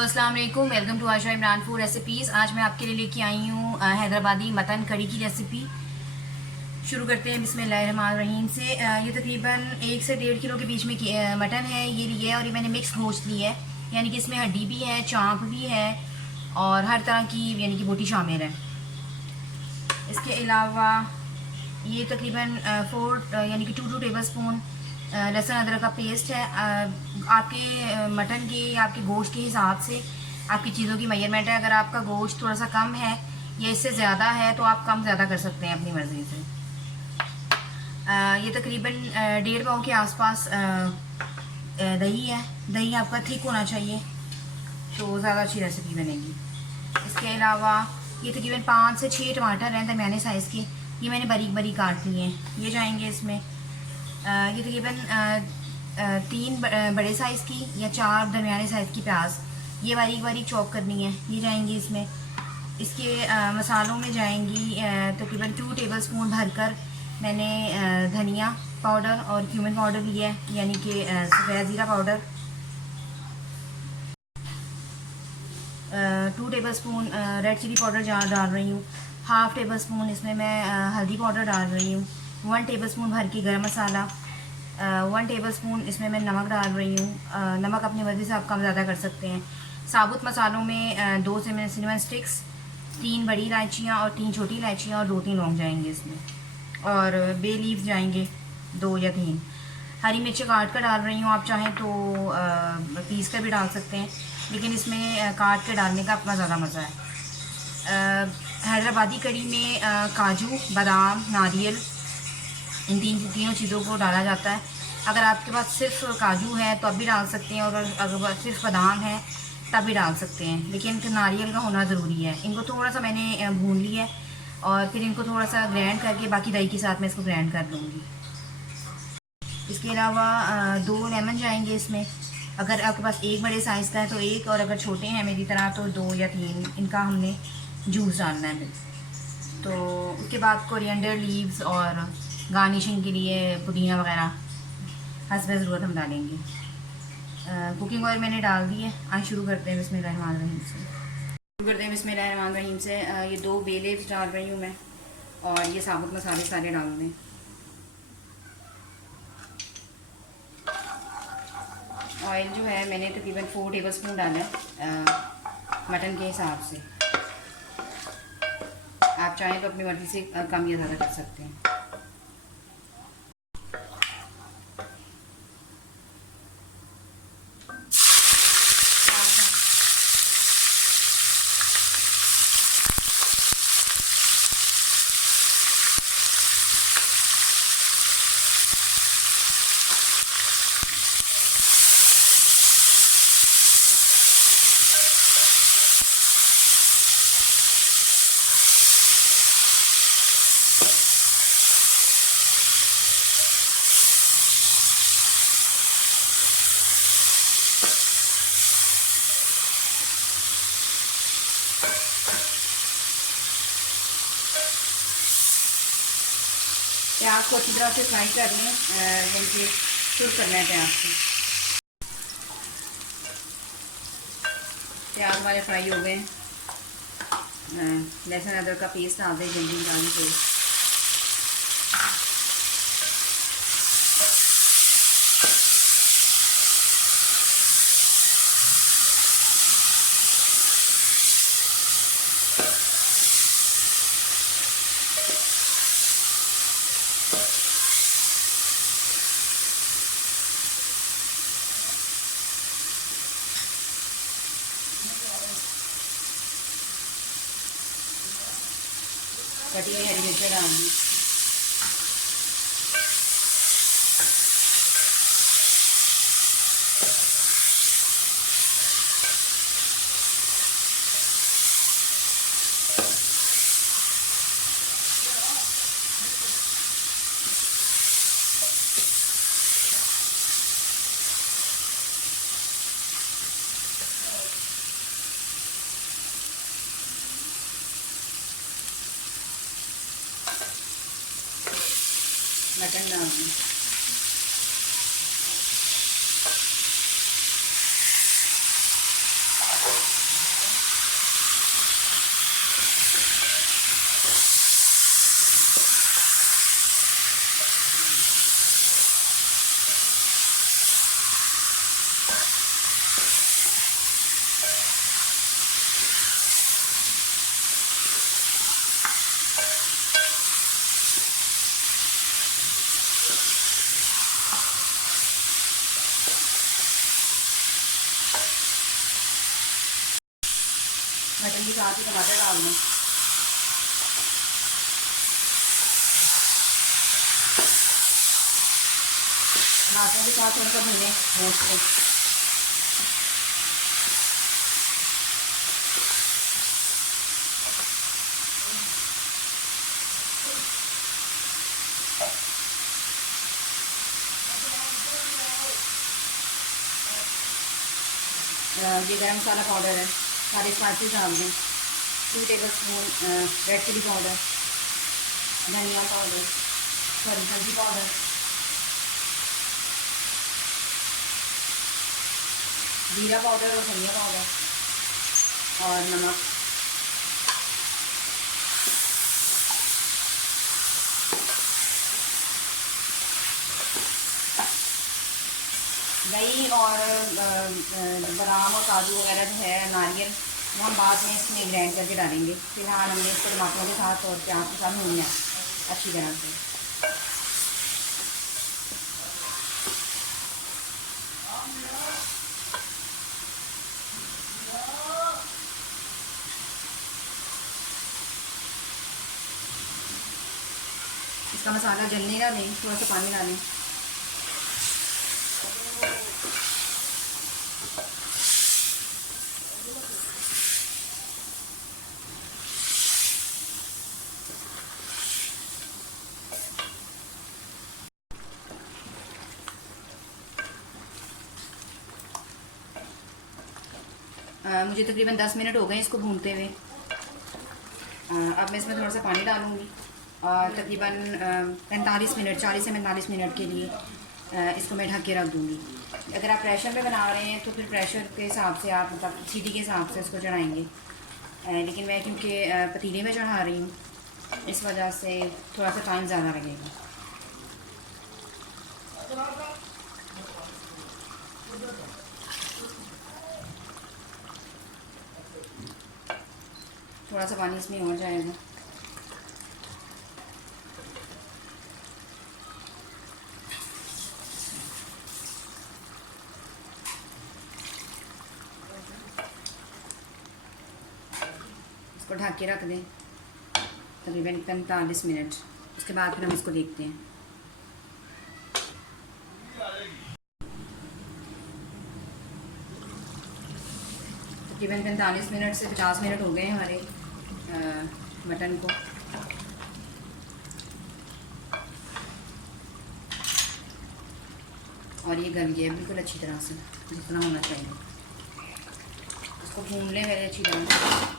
अस्सलाम वालेकुम, welcome to Asha Imran food recipes. आज मैं आपके लिए लेके आई हूँ हैदराबादी मटन कड़ी की रेसिपी। शुरू करते हैं बिस्मिल्लाहिर्रहमानिर्रहीम से। ये तकरीबन 1 से 1.5 किलो के बीच में मटन है ये लिया है, और ये मैंने मिक्स गोश्त ली है, यानी कि इसमें हड्डी भी है, चाँप भी है और हर तरह की यानी कि बोटी शामिल है। इसके अलावा ये तकरीबन 4 यानी कि 2 टेबल स्पून लहसुन अदरक का पेस्ट है। आपके मटन के आपके गोश्त के हिसाब से आपकी चीज़ों की मेजरमेंट है। अगर आपका गोश्त थोड़ा सा कम है या इससे ज़्यादा है तो आप कम ज़्यादा कर सकते हैं अपनी मर्ज़ी से। ये तकरीबन 1.5 पाव के आसपास दही है। दही आपका थिक होना चाहिए तो ज़्यादा अच्छी रेसिपी बनेगी। इसके अलावा ये तकरीबन 5 से 6 टमाटर हैं दरमियाने साइज़ के, ये मैंने बारीक बारीक काट लिए हैं, ये जाएंगे इसमें। ये तकरीबन 3 बड़े साइज़ की या 4 दरमियाने साइज़ की प्याज, ये बारीक बारीक चॉप करनी है, ये जाएंगी इसमें। इसके मसालों में जाएंगी तकरीबन 2 टेबल स्पून भरकर मैंने धनिया पाउडर और क्यूमिन पाउडर लिया है, यानी कि सफ़ेद ज़ीरा powder. 2 tablespoon red chilli powder डाल रही हूँ। हाफ़ टेबल स्पून इसमें मैं हल्दी पाउडर डाल रही हूँ। 1 टेबल स्पून भर के गरम मसाला। 1 टेबल स्पून इसमें मैं नमक डाल रही हूँ। नमक अपनी मर्ज़ी से आप कम ज़्यादा कर सकते हैं। साबुत मसालों में 2 सिनेमन स्टिक्स, 3 बड़ी इलायचियाँ और 3 छोटी इलायचियाँ और 2-3 लौंग जाएंगे इसमें, और बे लीफ जाएंगे 2 या 3। हरी मिर्ची काट कर डाल रही हूँ, आप चाहें तो पीस कर भी डाल सकते हैं, लेकिन इसमें काट के डालने का अपना ज़्यादा मज़ा है। हैदराबादी कड़ी में काजू, बादाम, नारियल, इन तीनों चीज़ों को डाला जाता है। अगर आपके पास सिर्फ काजू है तो आप भी डाल सकते हैं, और अगर सिर्फ बादाम है तब भी डाल सकते हैं, लेकिन नारियल का होना ज़रूरी है। इनको थोड़ा सा मैंने भून लिया है और फिर इनको थोड़ा सा ग्राइंड करके बाकी दही के साथ मैं इसको ग्राइंड कर लूँगी। इसके अलावा 2 लेमन जाएंगे इसमें। अगर आपके पास एक बड़े साइज़ का है तो एक, और अगर छोटे हैं मेरी तरह तो 2 या 3 इनका हमने जूस डालना है। तो उसके बाद कोरिएंडर लीव्स और गार्निशिंग के लिए पुदीना वगैरह हस्ब ज़रूरत हम डालेंगे। कुकिंग ऑयल मैंने डाल दी है। आज शुरू करते हैं बिस्मिल्लाहिर्रहमानिर्रहीम से। ये 2 बे लीव्स डाल रही हूँ मैं, और ये साबुत मसाले सारे डाल दें। ऑयल जो है मैंने तकरीबन 4 टेबल स्पून डाला है मटन के हिसाब से। आप चाहें तो अपनी मर्ज़ी से कम या ज़्यादा कर सकते हैं। प्याज को अच्छी तरह से फ्राई कर लें, यानी शुरू करना है प्याज को। प्याज हमारे फ्राई हो गए। लहसुन अदरक का पेस्ट डाल दें, जल्दी डालने पेस्ट। कटी हुई हरी मिर्च डाल दी। मटन डाल दूँ। मटन के साथ ही टमाटर डाल दें। टमाटर के साथ थोड़ा सा भुने रोस्ट को। ये गरम मसाला पाउडर है, सारे स्पाइसेस डाल दें। 2 टेबलस्पून रेड चिली पाउडर, धनिया पाउडर, सॉरी हल्दी पाउडर, जीरा पाउडर और धनिया पाउडर और नमक। दही और बादाम और काजू वगैरह जो है, नारियल, वो हम बाद में इसमें ग्राइंड करके डालेंगे। फिलहाल हमने इसको टमाटरों के साथ और प्याज के साथ भूनना है अच्छी तरह से। इसका मसाला जलने का नहीं, थोड़ा सा पानी डालें। मुझे तकरीबन 10 मिनट हो गए इसको भूनते हुए। अब मैं इसमें थोड़ा सा पानी डालूँगी और तकरीबन 45 मिनट, 40 से 45 मिनट के लिए इसको मैं ढक के रख दूँगी। अगर आप प्रेशर में बना रहे हैं तो फिर प्रेशर के हिसाब से आप, मतलब सीटी के हिसाब से इसको चढ़ाएँगे। लेकिन मैं क्योंकि पतीले में चढ़ा रही हूँ, इस वजह से थोड़ा सा टाइम ज़्यादा लगेगा। थोड़ा सा पानी इसमें हो जाएगा। इसको ढक के रख दें तकरीबन 45 मिनट। उसके बाद फिर हम इसको देखते हैं। तकरीबन 45 मिनट से 50 मिनट हो गए हैं हमारे मटन को। और ये गल गया बिल्कुल अच्छी तरह से, जितना होना चाहिए। इसको भून लें पहले अच्छी तरह से।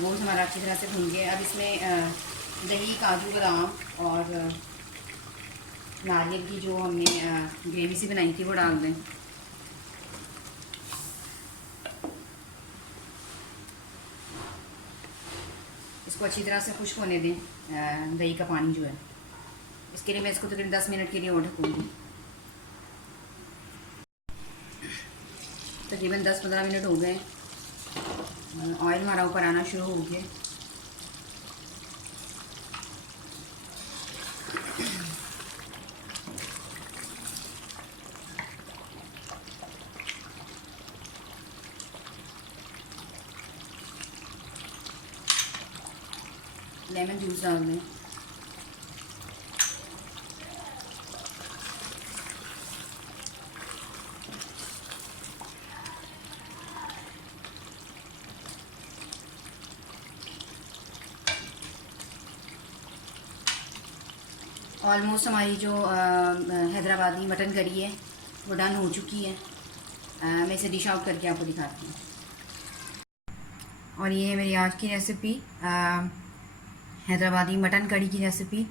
गोश्त हमारा अच्छी तरह से भून गया। अब इसमें दही, काजू, बादाम और नारियल की जो हमने ग्रेवी सी बनाई थी वो डाल दें। इसको अच्छी तरह से खुश्क होने दें, दही का पानी जो है। इसके लिए मैं इसको तकरीबन 10 मिनट के लिए और ढकूँगी। तकरीबन 10-15 मिनट हो गए। ऑयल हमारा ऊपर आना शुरू हो गया। लेमन जूस डाल दें। ऑलमोस्ट हमारी जो हैदराबादी मटन करी है वो डन हो चुकी है। मैं इसे डिश आउट करके आपको दिखाती हूँ। और ये है मेरी आज की रेसिपी, हैदराबादी मटन कड़ी की रेसिपी।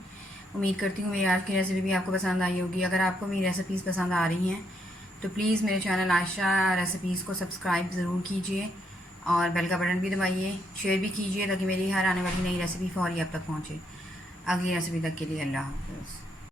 उम्मीद करती हूँ मेरी आज की रेसिपी भी आपको पसंद आई होगी। अगर आपको मेरी रेसिपीज़ पसंद आ रही हैं तो प्लीज़ मेरे चैनल आयशा रेसिपीज़ को सब्सक्राइब ज़रूर कीजिए और बेल का बटन भी दबाइए, शेयर भी कीजिए ताकि मेरी हर आने वाली नई रेसिपी फौरी आप तक पहुँचे। अगली रेसिपी तक के लिए अल्लाह हाफ़िज़।